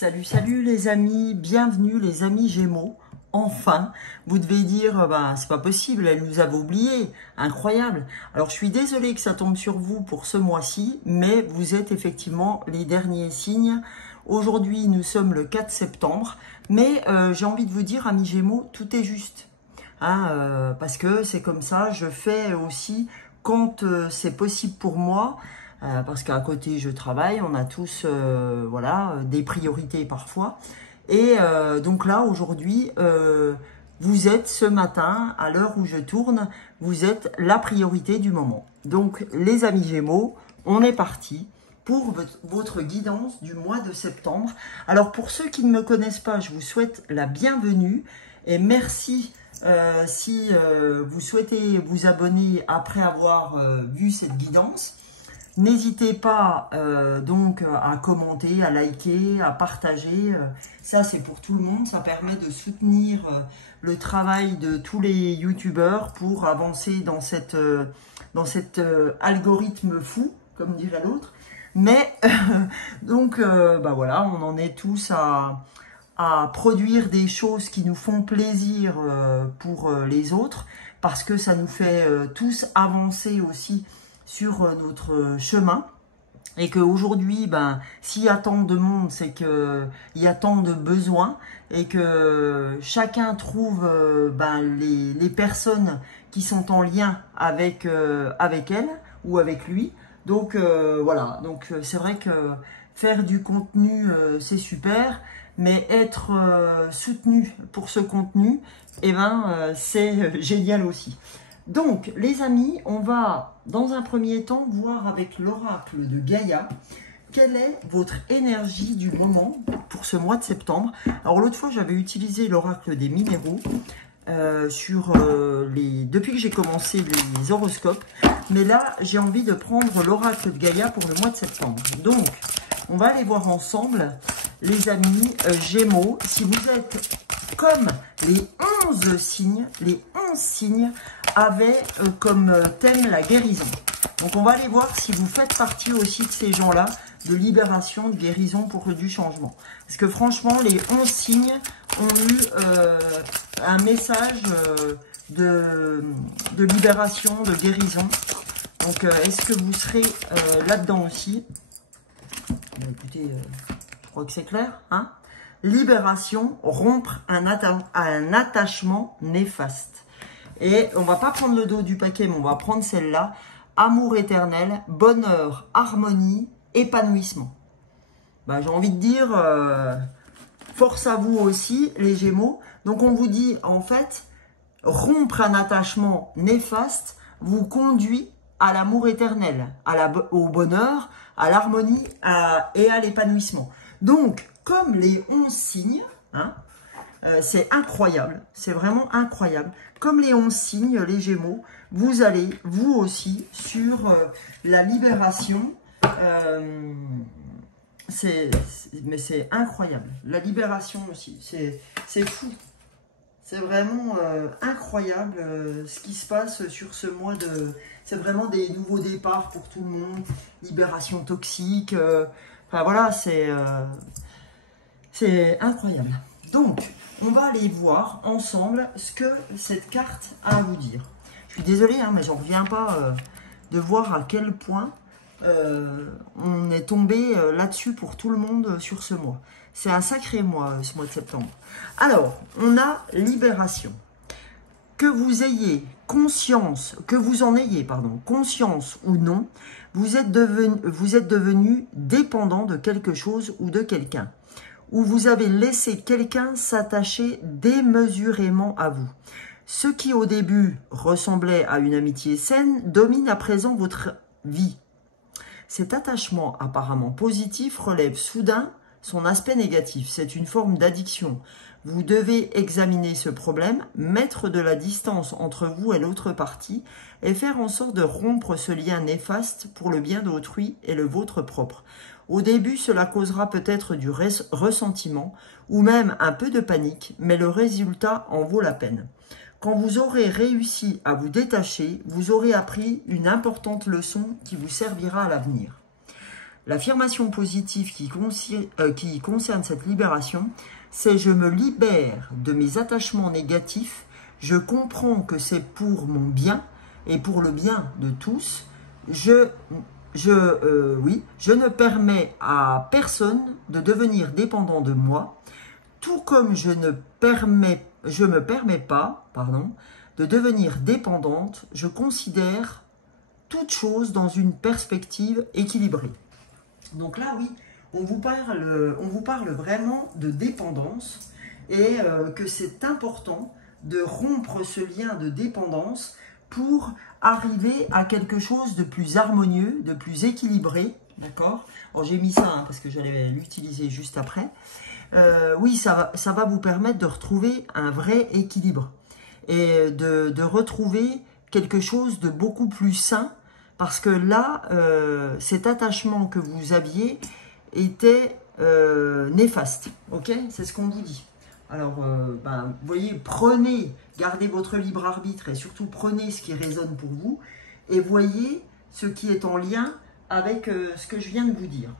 Salut, salut les amis, bienvenue les amis Gémeaux. Enfin, vous devez dire, c'est pas possible, elle nous avait oubliés, incroyable. Alors je suis désolée que ça tombe sur vous pour ce mois-ci, mais vous êtes effectivement les derniers signes. Aujourd'hui, nous sommes le 4 septembre, mais j'ai envie de vous dire, amis Gémeaux, tout est juste. Parce que c'est comme ça, je fais aussi quand c'est possible pour moi. Parce qu'à côté je travaille, on a tous des priorités parfois. Et donc là aujourd'hui, vous êtes ce matin, à l'heure où je tourne, vous êtes la priorité du moment. Donc les amis Gémeaux, on est parti pour votre guidance du mois de septembre. Alors pour ceux qui ne me connaissent pas, je vous souhaite la bienvenue et merci si vous souhaitez vous abonner après avoir vu cette guidance. N'hésitez pas donc à commenter, à liker, à partager. Ça, c'est pour tout le monde. Ça permet de soutenir le travail de tous les youtubeurs pour avancer dans cet algorithme fou, comme dirait l'autre. Mais donc, voilà, on en est tous à produire des choses qui nous font plaisir pour les autres, parce que ça nous fait tous avancer aussi sur notre chemin, et qu'aujourd'hui, s'il y a tant de monde, c'est qu'il y a tant de besoins, et que chacun trouve les personnes qui sont en lien avec elle ou avec lui. Donc voilà, donc c'est vrai que faire du contenu, c'est super, mais être soutenu pour ce contenu, c'est génial aussi. Donc, les amis, on va, dans un premier temps, voir avec l'oracle de Gaïa, quelle est votre énergie du moment pour ce mois de septembre. Alors, l'autre fois, j'avais utilisé l'oracle des minéraux depuis que j'ai commencé les horoscopes. Mais là, j'ai envie de prendre l'oracle de Gaïa pour le mois de septembre. Donc, on va aller voir ensemble, les amis Gémeaux, si vous êtes comme les 11 signes avaient comme thème la guérison. Donc on va aller voir si vous faites partie aussi de ces gens-là, de libération, de guérison pour du changement. Parce que franchement, les 11 signes ont eu un message de libération, de guérison. Donc est-ce que vous serez là-dedans aussi? Écoutez, je crois que c'est clair, hein? Libération, rompre un attachement néfaste. Et on va pas prendre le dos du paquet, mais on va prendre celle-là. Amour éternel, bonheur, harmonie, épanouissement. J'ai envie de dire, force à vous aussi, les Gémeaux. Donc on vous dit, en fait, rompre un attachement néfaste vous conduit à l'amour éternel, au bonheur, à l'harmonie et à l'épanouissement. Donc, comme les 11 signes, c'est incroyable, c'est vraiment incroyable. Comme les 11 signes, les Gémeaux, vous allez, vous aussi, sur la libération. Mais c'est incroyable. La libération aussi, c'est fou. C'est vraiment incroyable ce qui se passe sur ce mois de... C'est vraiment des nouveaux départs pour tout le monde. Libération toxique. Voilà, c'est incroyable. Donc, on va aller voir ensemble ce que cette carte a à vous dire. Je suis désolée, mais j'en reviens pas de voir à quel point on est tombé là-dessus pour tout le monde sur ce mois. C'est un sacré mois, ce mois de septembre. Alors, on a libération. Que vous ayez conscience, conscience ou non, vous êtes devenu dépendant de quelque chose ou de quelqu'un. Ou vous avez laissé quelqu'un s'attacher démesurément à vous. Ce qui au début ressemblait à une amitié saine domine à présent votre vie. Cet attachement apparemment positif relève soudain son aspect négatif. C'est une forme d'addiction. Vous devez examiner ce problème, mettre de la distance entre vous et l'autre partie et faire en sorte de rompre ce lien néfaste pour le bien d'autrui et le vôtre propre. Au début, cela causera peut-être du ressentiment ou même un peu de panique, mais le résultat en vaut la peine. Quand vous aurez réussi à vous détacher, vous aurez appris une importante leçon qui vous servira à l'avenir. L'affirmation positive qui concerne cette libération, c'est « Je me libère de mes attachements négatifs, je comprends que c'est pour mon bien et pour le bien de tous. Je ne permets à personne de devenir dépendant de moi, tout comme je me permets pas, de devenir dépendante. Je considère toute chose dans une perspective équilibrée. » Donc là, oui, on vous parle vraiment de dépendance et que c'est important de rompre ce lien de dépendance pour arriver à quelque chose de plus harmonieux, de plus équilibré, d'accord? Alors j'ai mis ça parce que j'allais l'utiliser juste après. Oui, ça va vous permettre de retrouver un vrai équilibre et de retrouver quelque chose de beaucoup plus sain, parce que là, cet attachement que vous aviez était néfaste, ok? C'est ce qu'on vous dit. Alors, vous voyez, gardez votre libre arbitre et surtout prenez ce qui résonne pour vous et voyez ce qui est en lien avec ce que je viens de vous dire.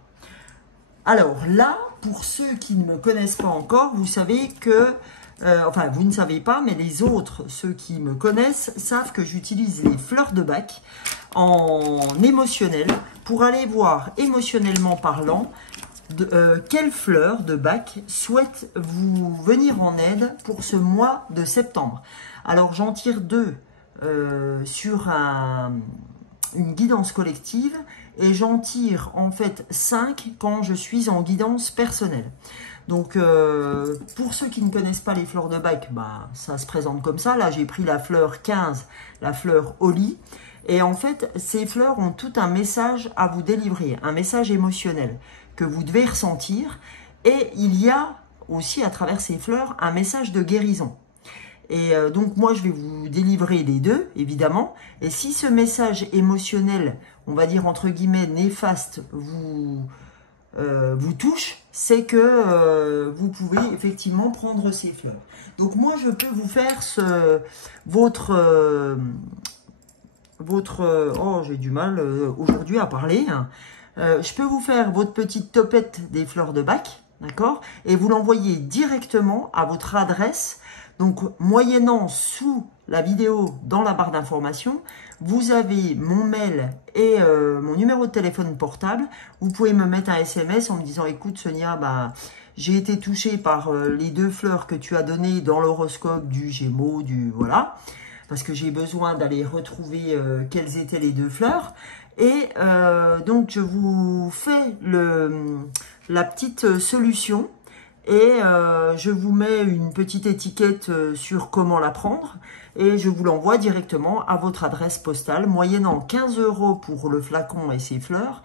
Alors là, pour ceux qui ne me connaissent pas encore, vous savez que, vous ne savez pas, mais les autres, ceux qui me connaissent, savent que j'utilise les fleurs de Bach en émotionnel pour aller voir, émotionnellement parlant, quelle fleur de Bach souhaite vous venir en aide pour ce mois de septembre. Alors j'en tire 2 sur une guidance collective et j'en tire en fait 5 quand je suis en guidance personnelle. Donc pour ceux qui ne connaissent pas les fleurs de Bach, ça se présente comme ça. Là j'ai pris la fleur 15, la fleur Holly. Et en fait, ces fleurs ont tout un message à vous délivrer, un message émotionnel que vous devez ressentir. Et il y a aussi à travers ces fleurs un message de guérison. Et donc moi, je vais vous délivrer les deux, évidemment. Et si ce message émotionnel, on va dire entre guillemets néfaste, vous touche, c'est que vous pouvez effectivement prendre ces fleurs. Donc moi, je peux vous faire oh, j'ai du mal aujourd'hui à parler. Je peux vous faire votre petite topette des fleurs de Bach, d'accord? Et vous l'envoyez directement à votre adresse. Donc, moyennant sous la vidéo dans la barre d'information, vous avez mon mail et mon numéro de téléphone portable. Vous pouvez me mettre un SMS en me disant « Écoute Sonia, j'ai été touchée par les 2 fleurs que tu as données dans l'horoscope du Gémeaux, voilà. » Parce que j'ai besoin d'aller retrouver quelles étaient les 2 fleurs. Et donc, je vous fais la petite solution et je vous mets une petite étiquette sur comment la prendre et je vous l'envoie directement à votre adresse postale, moyennant 15 € pour le flacon et ses fleurs.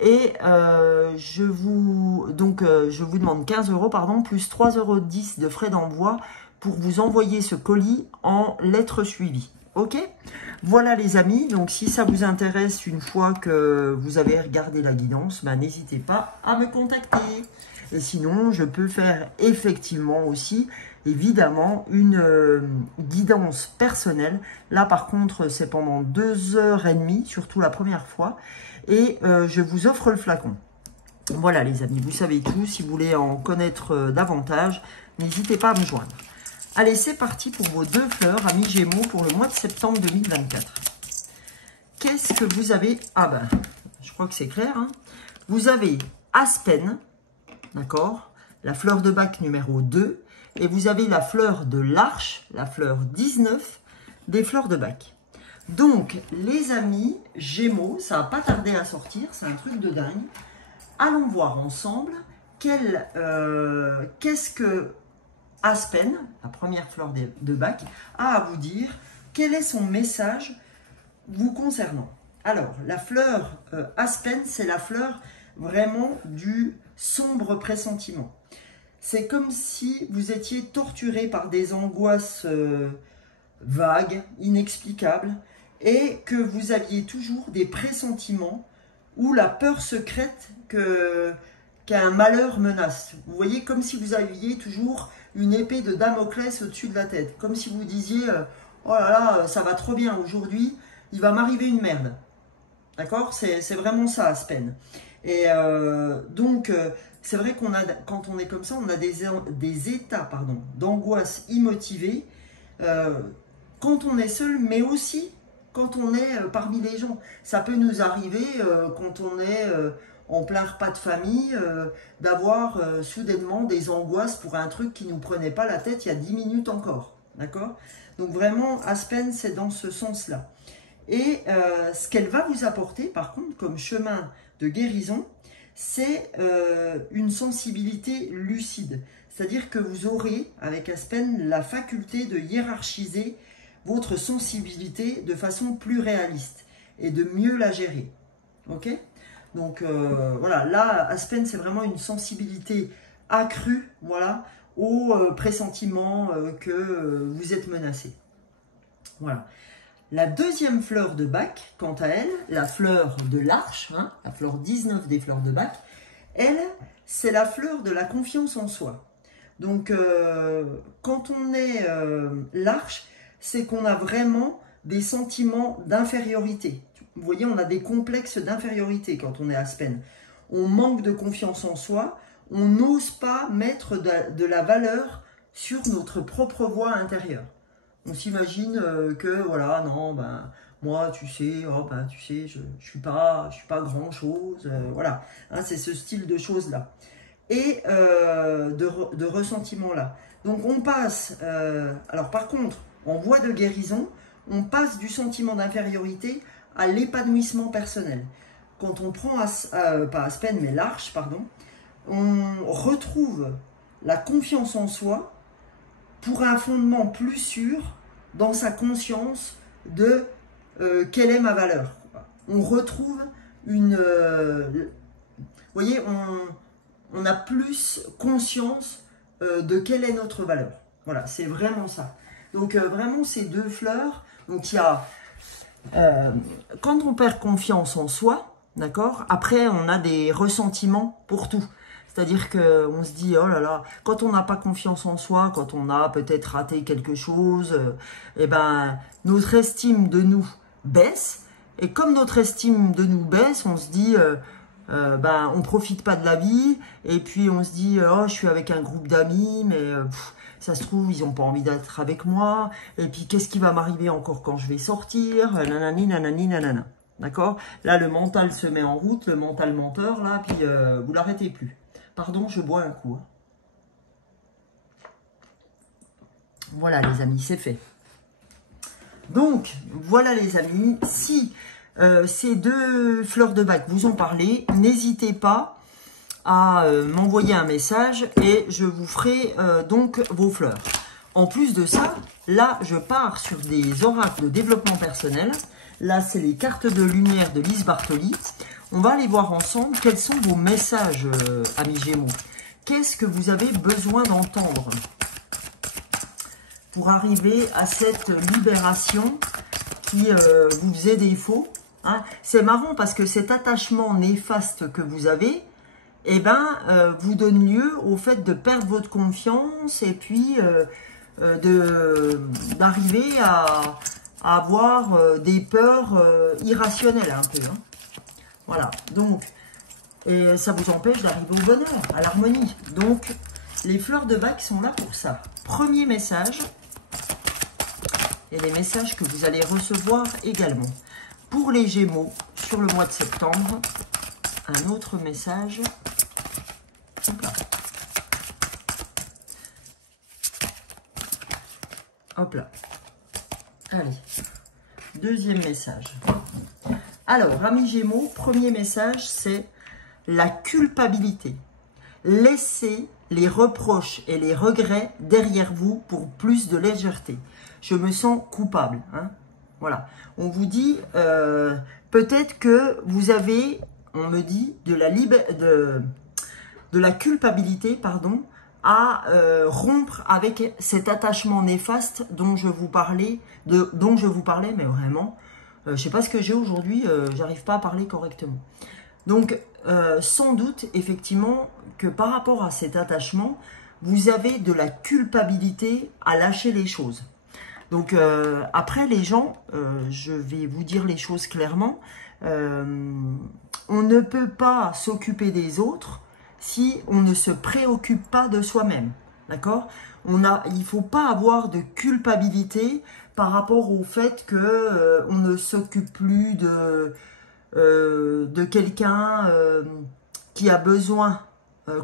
Et je vous demande 15 € pardon, plus 3,10 € de frais d'envoi pour vous envoyer ce colis en lettres suivies. Ok? Voilà les amis, donc si ça vous intéresse une fois que vous avez regardé la guidance, n'hésitez pas à me contacter. Et sinon, je peux faire effectivement aussi, évidemment, une guidance personnelle. Là, par contre, c'est pendant 2h30, surtout la première fois. Et je vous offre le flacon. Voilà les amis, vous savez tout. Si vous voulez en connaître davantage, n'hésitez pas à me joindre. Allez, c'est parti pour vos 2 fleurs, amis Gémeaux, pour le mois de septembre 2024. Qu'est-ce que vous avez? Je crois que c'est clair. Hein. Vous avez Aspen, d'accord? La fleur de Bach numéro 2. Et vous avez la fleur de l'Arche, la fleur 19 des fleurs de Bach. Donc, les amis Gémeaux, ça va pas tarder à sortir, c'est un truc de dingue. Allons voir ensemble qu'est-ce que Aspen, la première fleur de Bach, a à vous dire, quel est son message vous concernant. Alors, la fleur Aspen, c'est la fleur vraiment du sombre pressentiment. C'est comme si vous étiez torturé par des angoisses vagues, inexplicables, et que vous aviez toujours des pressentiments ou la peur secrète qu'un malheur menace. Vous voyez, comme si vous aviez toujours une épée de Damoclès au-dessus de la tête. Comme si vous disiez « Oh là là, ça va trop bien aujourd'hui, il va m'arriver une merde. » D'accord? C'est vraiment ça, Aspen. Et donc, c'est vrai qu'on a, quand on est comme ça, on a des états d'angoisse immotivée quand on est seul, mais aussi quand on est parmi les gens. Ça peut nous arriver quand on est en plein repas de famille, d'avoir soudainement des angoisses pour un truc qui ne nous prenait pas la tête il y a 10 minutes encore. D'accord? Donc vraiment, Aspen, c'est dans ce sens-là. Et ce qu'elle va vous apporter, par contre, comme chemin de guérison, c'est une sensibilité lucide. C'est-à-dire que vous aurez, avec Aspen, la faculté de hiérarchiser votre sensibilité de façon plus réaliste et de mieux la gérer. Ok? Donc voilà, là, Aspen, c'est vraiment une sensibilité accrue, voilà, au pressentiment que vous êtes menacé. Voilà. La deuxième fleur de Bach, quant à elle, la fleur de l'Arche, hein, la fleur 19 des fleurs de Bach, elle, c'est la fleur de la confiance en soi. Donc, quand on est l'Arche, c'est qu'on a vraiment des sentiments d'infériorité. Vous voyez, on a des complexes d'infériorité quand on est Aspen. On manque de confiance en soi, on n'ose pas mettre de la valeur sur notre propre voix intérieure. On s'imagine que, voilà, non, ben, moi, tu sais, oh, ben, tu sais, je suis pas grand-chose, voilà. Hein, c'est ce style de choses-là. Et de ressentiment-là. Donc, on passe, alors par contre, en voie de guérison, on passe du sentiment d'infériorité à l'épanouissement personnel. Quand on prend, pas Aspen, mais l'Arche, pardon, on retrouve la confiance en soi pour un fondement plus sûr dans sa conscience de quelle est ma valeur. On retrouve une... vous voyez, on a plus conscience de quelle est notre valeur. Voilà, c'est vraiment ça. Donc vraiment, ces deux fleurs, donc il y a... quand on perd confiance en soi, d'accord, après on a des ressentiments pour tout. C'est-à-dire qu'on se dit, oh là là, quand on n'a pas confiance en soi, quand on a peut-être raté quelque chose, eh ben, notre estime de nous baisse. Et comme notre estime de nous baisse, on se dit, ben, on ne profite pas de la vie. Et puis on se dit, oh, je suis avec un groupe d'amis, mais ça se trouve, ils n'ont pas envie d'être avec moi. Et puis, qu'est-ce qui va m'arriver encore quand je vais sortir? Nanani, nanani, nanana. D'accord? Là, le mental se met en route, le mental menteur, là, puis vous l'arrêtez plus. Pardon, je bois un coup. Voilà les amis, c'est fait. Donc, voilà les amis, si ces deux fleurs de Bach vous ont parlé, n'hésitez pas à m'envoyer un message et je vous ferai donc vos fleurs. En plus de ça, là, je pars sur des oracles de développement personnel. Là, c'est les cartes de lumière de Lise Bartoli. On va aller voir ensemble quels sont vos messages, amis Gémeaux. Qu'est-ce que vous avez besoin d'entendre pour arriver à cette libération qui vous faisait défaut, hein? C'est marrant parce que cet attachement néfaste que vous avez, eh ben, vous donne lieu au fait de perdre votre confiance et puis d'arriver à avoir des peurs irrationnelles un peu, hein. Voilà, donc, et ça vous empêche d'arriver au bonheur, à l'harmonie. Donc, les fleurs de Bach sont là pour ça. Premier message, et les messages que vous allez recevoir également. Pour les Gémeaux, sur le mois de septembre, un autre message. Hop là. Hop là. Allez, deuxième message. Alors, amis Gémeaux, premier message, c'est la culpabilité. Laissez les reproches et les regrets derrière vous pour plus de légèreté. Je me sens coupable, hein. Voilà. On vous dit, peut-être que vous avez, on me dit, de la culpabilité, pardon, à rompre avec cet attachement néfaste dont je vous parlais, mais vraiment, je ne sais pas ce que j'ai aujourd'hui, j'arrive pas à parler correctement. Donc, sans doute, effectivement, que par rapport à cet attachement, vous avez de la culpabilité à lâcher les choses. Donc, après, les gens, je vais vous dire les choses clairement, On ne peut pas s'occuper des autres si on ne se préoccupe pas de soi-même. D'accord? Il ne faut pas avoir de culpabilité par rapport au fait que on ne s'occupe plus de quelqu'un qui a besoin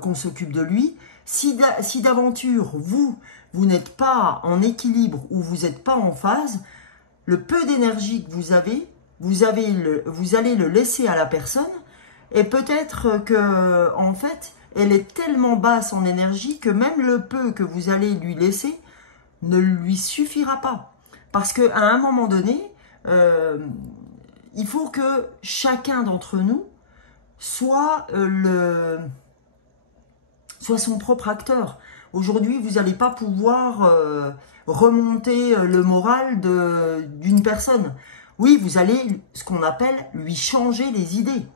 qu'on s'occupe de lui. Si d'aventure, vous n'êtes pas en équilibre ou vous n'êtes pas en phase, le peu d'énergie que vous avez, vous allez le laisser à la personne et peut-être que, en fait, elle est tellement basse en énergie que même le peu que vous allez lui laisser ne lui suffira pas. Parce qu'à un moment donné, il faut que chacun d'entre nous soit son propre acteur. Aujourd'hui, vous n'allez pas pouvoir remonter le moral d'une personne. Oui, vous allez, ce qu'on appelle, lui changer les idées.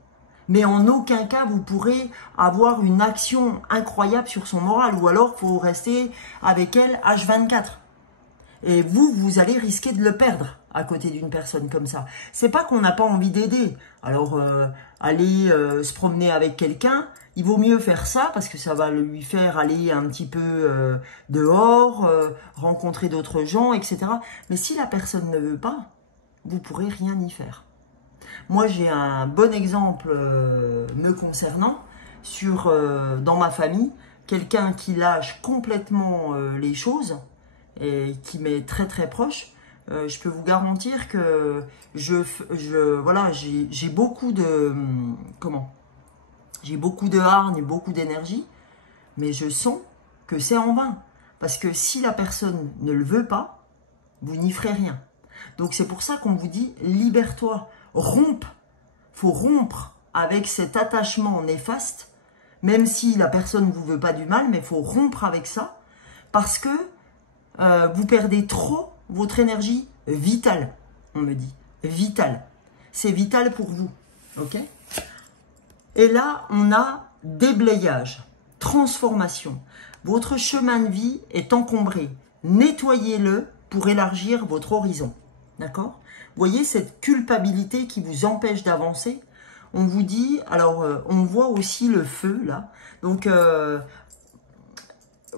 Mais en aucun cas, vous pourrez avoir une action incroyable sur son moral. Ou alors, il faut rester avec elle H24. Et vous allez risquer de le perdre à côté d'une personne comme ça. C'est pas qu'on n'a pas envie d'aider. Alors, aller se promener avec quelqu'un, il vaut mieux faire ça parce que ça va lui faire aller un petit peu dehors, rencontrer d'autres gens, etc. Mais si la personne ne veut pas, vous pourrez rien y faire. Moi, j'ai un bon exemple me concernant dans ma famille, quelqu'un qui lâche complètement les choses et qui m'est très très proche. Je peux vous garantir que voilà, j'ai beaucoup de j'ai beaucoup de hargne, beaucoup d'énergie, mais je sens que c'est en vain. Parce que si la personne ne le veut pas, vous n'y ferez rien. Donc c'est pour ça qu'on vous dit, libère-toi, rompe. Faut rompre avec cet attachement néfaste, même si la personne ne vous veut pas du mal, mais il faut rompre avec ça, parce que vous perdez trop votre énergie vitale, on me dit. Vitale. C'est vital pour vous. Ok? Et là, on a déblayage, transformation. Votre chemin de vie est encombré. Nettoyez-le pour élargir votre horizon. D'accord? Vous voyez cette culpabilité qui vous empêche d'avancer? On vous dit, alors on voit aussi le feu là. Donc,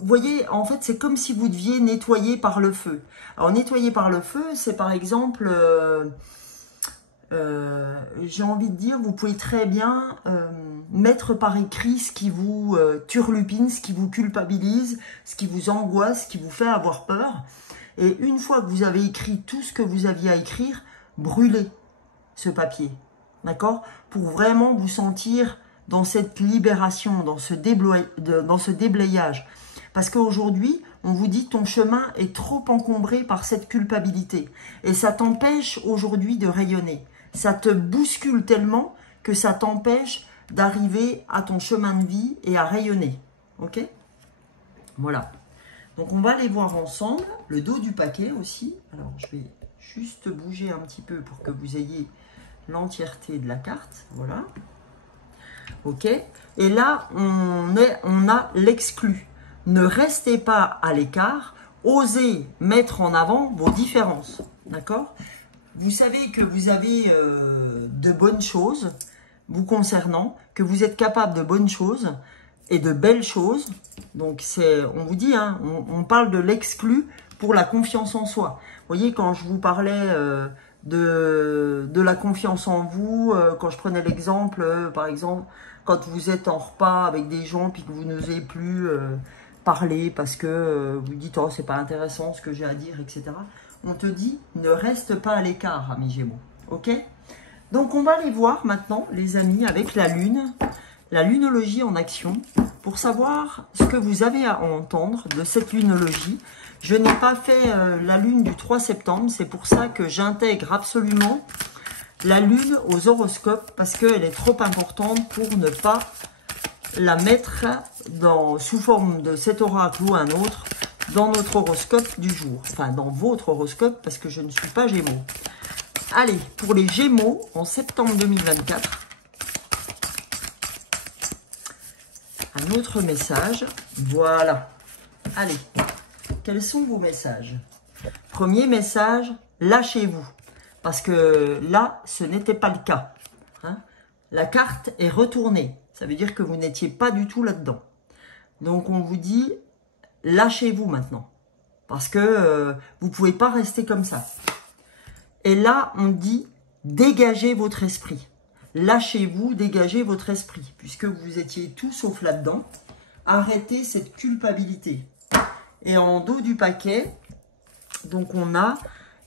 vous voyez, en fait, c'est comme si vous deviez nettoyer par le feu. Alors, nettoyer par le feu, c'est par exemple, j'ai envie de dire, vous pouvez très bien mettre par écrit ce qui vous turlupine, ce qui vous culpabilise, ce qui vous angoisse, ce qui vous fait avoir peur. Et une fois que vous avez écrit tout ce que vous aviez à écrire, brûlez ce papier, d'accord? Pour vraiment vous sentir dans cette libération, dans ce déblayage. Parce qu'aujourd'hui, on vous dit ton chemin est trop encombré par cette culpabilité. Et ça t'empêche aujourd'hui de rayonner. Ça te bouscule tellement que ça t'empêche d'arriver à ton chemin de vie et à rayonner. Ok? Voilà. Donc, on va aller voir ensemble le dos du paquet aussi. Alors, je vais juste bouger un petit peu pour que vous ayez l'entièreté de la carte. Voilà. Ok. Et là, on a l'exclu. Ne restez pas à l'écart. Osez mettre en avant vos différences. D'accord? Vous savez que vous avez de bonnes choses vous concernant, que vous êtes capable de bonnes choses et de belles choses. Donc, on vous dit, hein, on parle de l'exclu pour la confiance en soi. Vous voyez, quand je vous parlais de la confiance en vous, quand je prenais l'exemple, par exemple, quand vous êtes en repas avec des gens puis que vous n'osez plus parler parce que vous dites « Oh, c'est pas intéressant ce que j'ai à dire, etc. » On te dit « Ne reste pas à l'écart, amis Gémeaux. » Ok? Donc, on va aller voir maintenant, les amis, avec la Lune, la lunologie en action, pour savoir ce que vous avez à entendre de cette lunologie. Je n'ai pas fait la Lune du 3 septembre, c'est pour ça que j'intègre absolument la Lune aux horoscopes, parce qu'elle est trop importante pour ne pas la mettre sous forme de cet oracle ou un autre dans notre horoscope du jour. Enfin, dans votre horoscope, parce que je ne suis pas Gémeaux. Allez, pour les Gémeaux, en septembre 2024, un autre message. Voilà. Allez, quels sont vos messages? Premier message, lâchez-vous. Parce que là, ce n'était pas le cas. la carte est retournée. Ça veut dire que vous n'étiez pas du tout là-dedans. Donc, on vous dit, lâchez-vous maintenant. Parce que vous ne pouvez pas rester comme ça. Et là, on dit, dégagez votre esprit. Lâchez-vous, dégagez votre esprit. Puisque vous étiez tout sauf là-dedans. Arrêtez cette culpabilité. Et en dos du paquet, donc on a,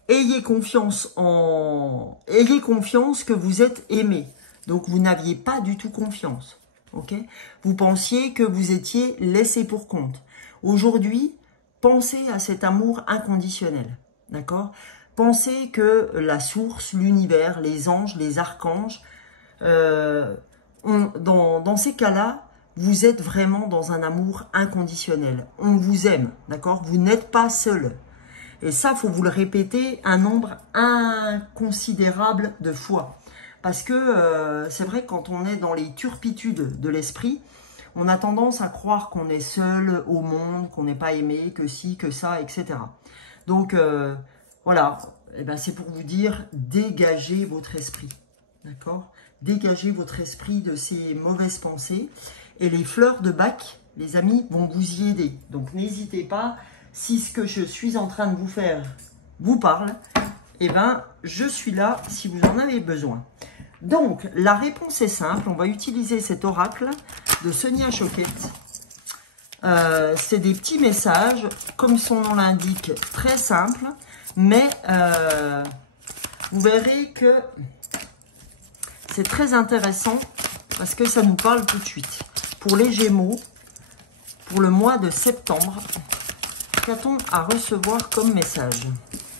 ayez confiance que vous êtes aimé. Donc, vous n'aviez pas du tout confiance. Okay, vous pensiez que vous étiez laissé pour compte. Aujourd'hui, pensez à cet amour inconditionnel. D'accord? Pensez que la source, l'univers, les anges, les archanges, dans ces cas-là, vous êtes vraiment dans un amour inconditionnel. On vous aime. D'accord? Vous n'êtes pas seul. Et ça, il faut vous le répéter un nombre inconsidérable de fois. Parce que c'est vrai que quand on est dans les turpitudes de l'esprit, on a tendance à croire qu'on est seul au monde, qu'on n'est pas aimé, que ci, que ça, etc. Donc voilà, eh ben, c'est pour vous dire, dégagez votre esprit. D'accord? Dégagez votre esprit de ces mauvaises pensées. Et les fleurs de Bach, les amis, vont vous y aider. Donc n'hésitez pas, si ce que je suis en train de vous faire vous parle, eh ben, je suis là si vous en avez besoin. Donc, la réponse est simple. On va utiliser cet oracle de Sonia Choquette. C'est des petits messages, comme son nom l'indique, très simples. Mais vous verrez que c'est très intéressant parce que ça nous parle tout de suite. Pour les Gémeaux, pour le mois de septembre, qu'a-t-on à recevoir comme message?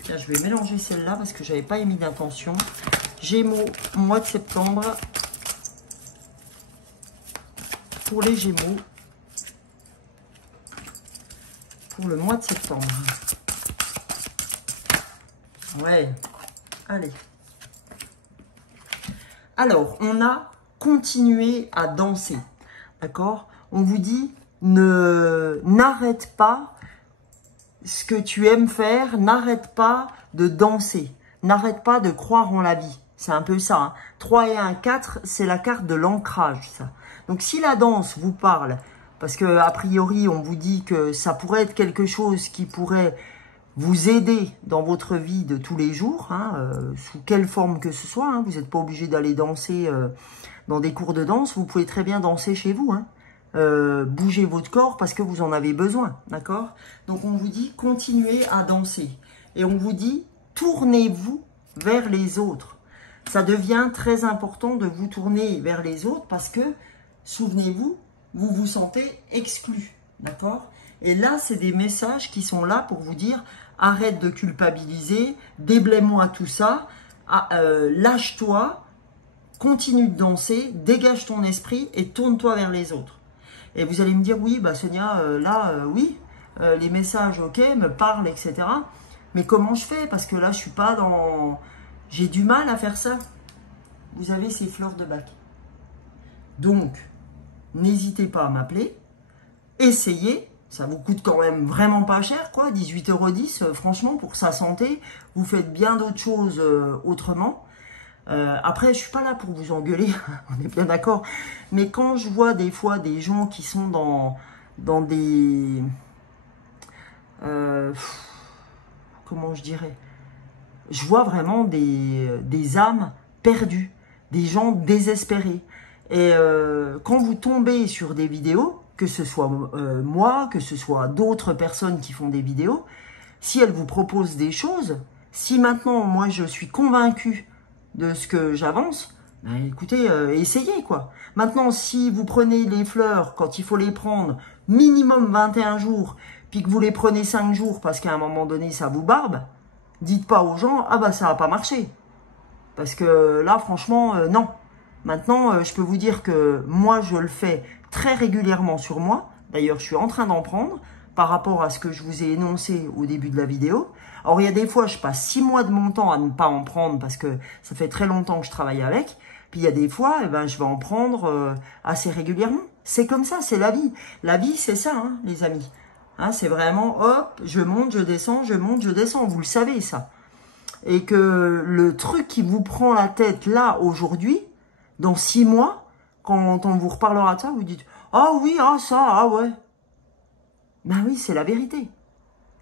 Tiens, je vais mélanger celle-là parce que je n'avais pas émis d'intention. Gémeaux, mois de septembre. Pour les Gémeaux. Pour le mois de septembre. Ouais. Allez. Alors, on a continué à danser. D'accord? On vous dit, n'arrête pas ce que tu aimes faire. N'arrête pas de danser. N'arrête pas de croire en la vie. C'est un peu ça. Hein. 3 et 1, 4, c'est la carte de l'ancrage, ça. Donc, si la danse vous parle, parce que a priori, on vous dit que ça pourrait être quelque chose qui pourrait vous aider dans votre vie de tous les jours, hein, sous quelle forme que ce soit. Hein, vous n'êtes pas obligé d'aller danser dans des cours de danse. Vous pouvez très bien danser chez vous. Hein, bougez votre corps parce que vous en avez besoin. D'accord? Donc, on vous dit continuez à danser. Et on vous dit tournez-vous vers les autres. Ça devient très important de vous tourner vers les autres parce que, souvenez-vous, vous vous sentez exclu, d'accord? Et là, c'est des messages qui sont là pour vous dire, arrête de culpabiliser, déblaie-moi tout ça, lâche-toi, continue de danser, dégage ton esprit et tourne-toi vers les autres. Et vous allez me dire, oui, bah Sonia, oui, les messages, ok, me parlent, etc. Mais comment je fais? Parce que là, je suis pas dans... J'ai du mal à faire ça. Vous avez ces fleurs de Bach. Donc, n'hésitez pas à m'appeler. Essayez. Ça vous coûte quand même vraiment pas cher, quoi. 18,10 €, franchement, pour sa santé. Vous faites bien d'autres choses autrement. Après, je suis pas là pour vous engueuler. On est bien d'accord. Mais quand je vois des fois des gens qui sont dans des... comment je dirais? Je vois vraiment des âmes perdues, des gens désespérés. Et quand vous tombez sur des vidéos, que ce soit moi, que ce soit d'autres personnes qui font des vidéos, si elles vous proposent des choses, si maintenant moi je suis convaincue de ce que j'avance, ben, écoutez, essayez quoi. Maintenant, si vous prenez les fleurs quand il faut les prendre minimum 21 jours, puis que vous les prenez 5 jours parce qu'à un moment donné ça vous barbe, dites pas aux gens, ah bah ça va pas marcher. Parce que là, franchement, non. Maintenant, je peux vous dire que moi, je le fais très régulièrement sur moi. D'ailleurs, je suis en train d'en prendre par rapport à ce que je vous ai énoncé au début de la vidéo. Alors, il y a des fois, je passe 6 mois de mon temps à ne pas en prendre parce que ça fait très longtemps que je travaille avec. Puis, il y a des fois, eh ben, je vais en prendre assez régulièrement. C'est comme ça, c'est la vie. La vie, c'est ça, hein, les amis. Hein, c'est vraiment, hop, je monte, je descends, je monte, je descends. Vous le savez, ça. Et que le truc qui vous prend la tête là, aujourd'hui, Dans 6 mois, quand on vous reparlera de ça, vous dites « Ah oui, ah ça, ah ouais ». Ben oui, c'est la vérité.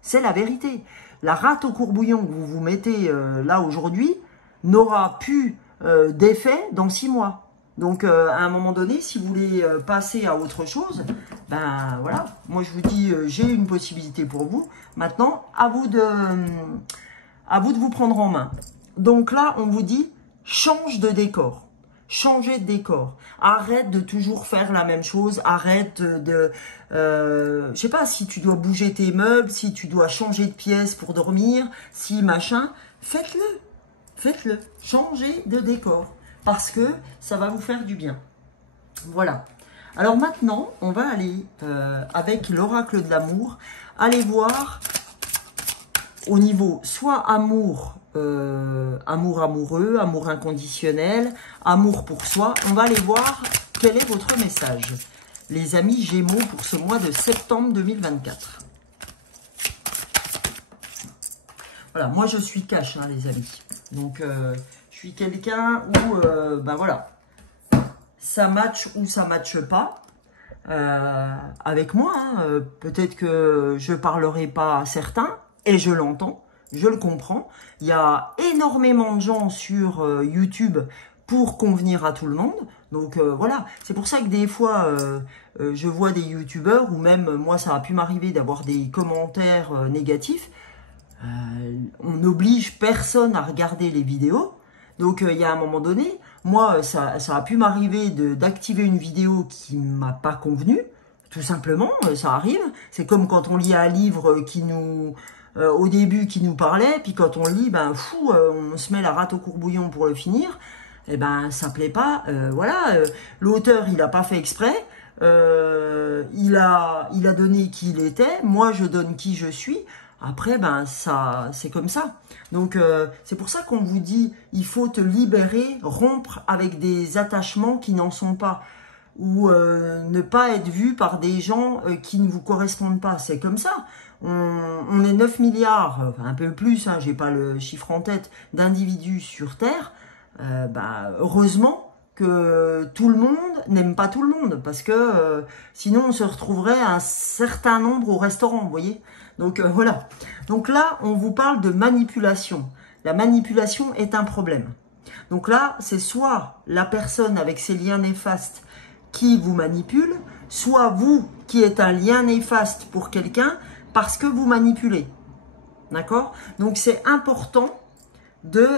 C'est la vérité. La rate au courbouillon que vous vous mettez là aujourd'hui n'aura plus d'effet dans 6 mois. Donc, à un moment donné, si vous voulez passer à autre chose, ben voilà. Moi, je vous dis, j'ai une possibilité pour vous. Maintenant, à vous de vous prendre en main. Donc là, on vous dit, change de décor. Changez de décor. Arrête de toujours faire la même chose. Arrête de... je sais pas, si tu dois bouger tes meubles, si tu dois changer de pièce pour dormir, si machin, faites-le. Faites-le. Changez de décor. Parce que ça va vous faire du bien. Voilà. Alors maintenant, on va aller avec l'oracle de l'amour, aller voir au niveau soit amour, amoureux, amour inconditionnel, amour pour soi. On va aller voir quel est votre message, les amis Gémeaux, pour ce mois de septembre 2024. Voilà, moi je suis cash, hein, les amis. Donc, je suis quelqu'un où, ben voilà, ça match ou ça matche pas avec moi. Hein. Peut-être que je parlerai pas à certains, et je l'entends, je le comprends. Il y a énormément de gens sur YouTube pour convenir à tout le monde. Donc voilà, c'est pour ça que des fois, je vois des YouTubeurs, ou même moi ça a pu m'arriver d'avoir des commentaires négatifs. On n'oblige personne à regarder les vidéos. Donc, il y a un moment donné, moi, ça a pu m'arriver d'activer une vidéo qui ne m'a pas convenu. Tout simplement, ça arrive. C'est comme quand on lit un livre qui nous, au début, qui nous parlait, puis quand on lit, ben fou, on se met la rate au courbouillon pour le finir. Eh ben, ça plaît pas. Voilà, l'auteur, il n'a pas fait exprès. Il a donné qui il était. Moi, je donne qui je suis. Après, ben ça, c'est comme ça. Donc, c'est pour ça qu'on vous dit, il faut te libérer, rompre avec des attachements qui n'en sont pas. Ou ne pas être vu par des gens qui ne vous correspondent pas. C'est comme ça. On est 9 milliards, un peu plus, hein, j'ai pas le chiffre en tête, d'individus sur Terre. Heureusement que tout le monde n'aime pas tout le monde. Parce que sinon, on se retrouverait un certain nombre au restaurant, vous voyez. Donc voilà. Donc là, on vous parle de manipulation. La manipulation est un problème. Donc là, c'est soit la personne avec ses liens néfastes qui vous manipule, soit vous qui êtes un lien néfaste pour quelqu'un parce que vous manipulez. D'accord? Donc c'est important de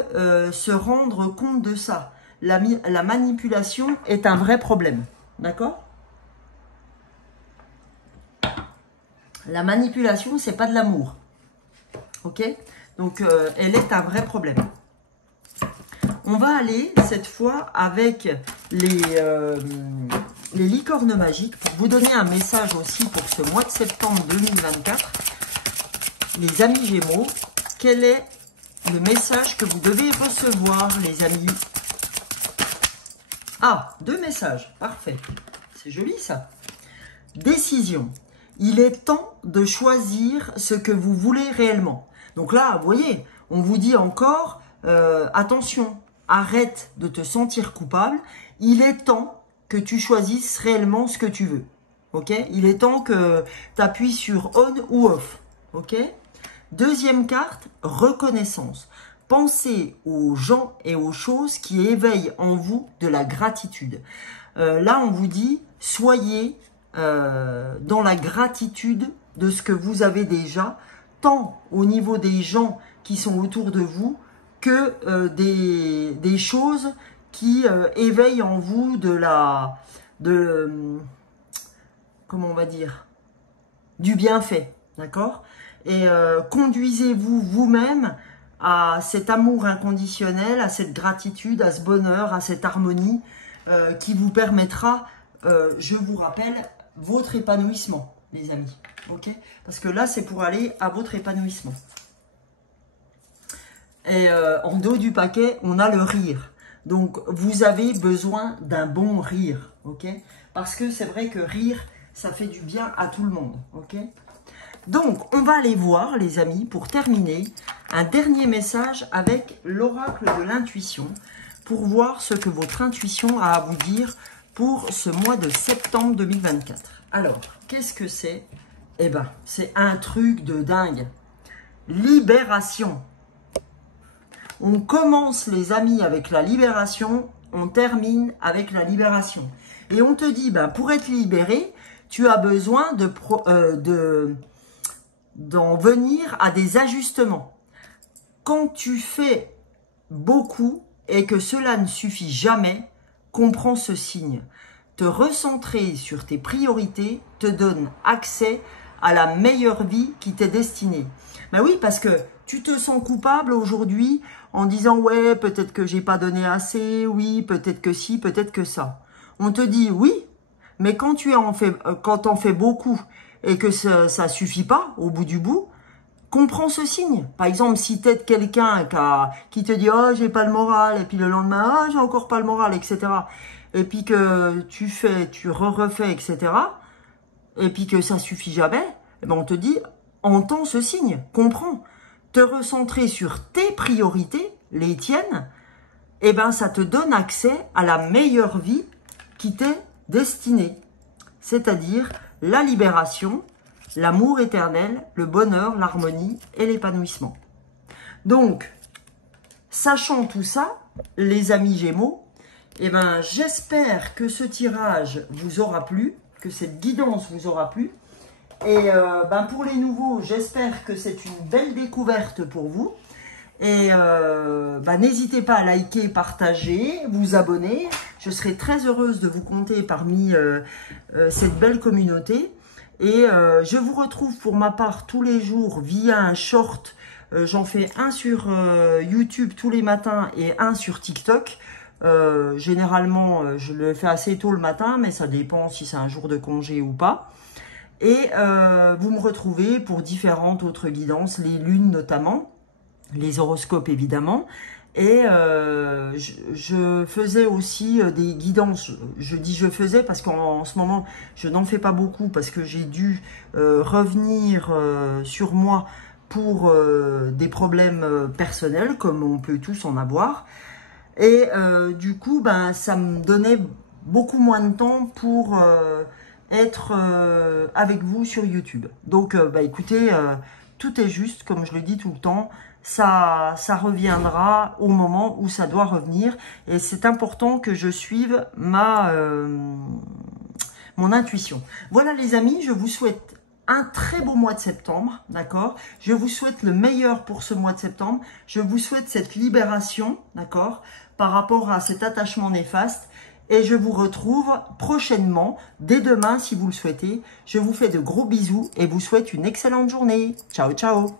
se rendre compte de ça. La manipulation est un vrai problème. D'accord? La manipulation, c'est pas de l'amour. Ok? Donc, elle est un vrai problème. On va aller, cette fois, avec les licornes magiques, pour vous donner un message aussi pour ce mois de septembre 2024. Les amis Gémeaux, quel est le message que vous devez recevoir, les amis? Ah, 2 messages. Parfait. C'est joli, ça. Décision. Il est temps de choisir ce que vous voulez réellement. Donc là, vous voyez, on vous dit encore, attention, arrête de te sentir coupable. Il est temps que tu choisisses réellement ce que tu veux. Ok? Il est temps que tu appuies sur on ou off. Ok? Deuxième carte, reconnaissance. Pensez aux gens et aux choses qui éveillent en vous de la gratitude. Là, on vous dit, soyez dans la gratitude de ce que vous avez déjà, tant au niveau des gens qui sont autour de vous que des choses qui éveillent en vous comment on va dire, du bienfait, d'accord? Et conduisez-vous vous-même à cet amour inconditionnel, à cette gratitude, à ce bonheur, à cette harmonie qui vous permettra, je vous rappelle, votre épanouissement, les amis. Ok? Parce que là, c'est pour aller à votre épanouissement. Et en dos du paquet, on a le rire. Donc, vous avez besoin d'un bon rire. Ok? Parce que c'est vrai que rire, ça fait du bien à tout le monde. Ok? Donc, on va aller voir, les amis, pour terminer, un dernier message avec l'oracle de l'intuition pour voir ce que votre intuition a à vous dire pour ce mois de septembre 2024. Alors, qu'est-ce que c'est? Eh ben, c'est un truc de dingue. Libération. On commence, les amis, avec la libération, on termine avec la libération. Et on te dit, ben, pour être libéré, tu as besoin d'en venir à des ajustements. Quand tu fais beaucoup et que cela ne suffit jamais, comprends ce signe. Te recentrer sur tes priorités te donne accès à la meilleure vie qui t'est destinée. Ben oui, parce que tu te sens coupable aujourd'hui en disant « ouais, peut-être que j'ai pas donné assez, oui, peut-être que si, peut-être que ça ». On te dit « oui ». Mais quand t'en fais beaucoup et que ça suffit pas au bout du bout, comprends ce signe. Par exemple, si t'aides quelqu'un qui te dit « oh, j'ai pas le moral » et puis le lendemain « ah, j'ai encore pas le moral », etc. Et puis que tu refais, etc. Et puis que ça suffit jamais, eh ben on te dit « entends ce signe, comprends ». Te recentrer sur tes priorités, les tiennes, eh ben ça te donne accès à la meilleure vie qui t'est destinée. C'est-à-dire la libération, l'amour éternel, le bonheur, l'harmonie et l'épanouissement. Donc, sachant tout ça, les amis Gémeaux, eh ben, j'espère que ce tirage vous aura plu, que cette guidance vous aura plu. Et ben pour les nouveaux, j'espère que c'est une belle découverte pour vous. Et ben n'hésitez pas à liker, partager, vous abonner. Je serai très heureuse de vous compter parmi cette belle communauté. Et je vous retrouve pour ma part tous les jours via un short. J'en fais un sur YouTube tous les matins et un sur TikTok. Généralement, je le fais assez tôt le matin, mais ça dépend si c'est un jour de congé ou pas. Et vous me retrouvez pour différentes autres guidances, les lunes notamment, les horoscopes évidemment. Et je faisais aussi des guidances. Je dis je faisais parce qu'en ce moment, je n'en fais pas beaucoup parce que j'ai dû revenir sur moi pour des problèmes personnels, comme on peut tous en avoir. Et du coup, ben, ça me donnait beaucoup moins de temps pour être avec vous sur YouTube. Donc, bah, écoutez, tout est juste, comme je le dis tout le temps, ça reviendra au moment où ça doit revenir. Et c'est important que je suive mon intuition. Voilà les amis, je vous souhaite un très beau mois de septembre, d'accord? Je vous souhaite le meilleur pour ce mois de septembre. Je vous souhaite cette libération, d'accord? Par rapport à cet attachement néfaste. Et je vous retrouve prochainement, dès demain si vous le souhaitez. Je vous fais de gros bisous et vous souhaite une excellente journée. Ciao, ciao!